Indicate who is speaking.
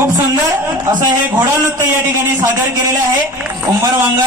Speaker 1: खूप सुंदर असं हे घोडा नृत्य या ठिकाणी सादर केलेलं आहे. उंबरवांगा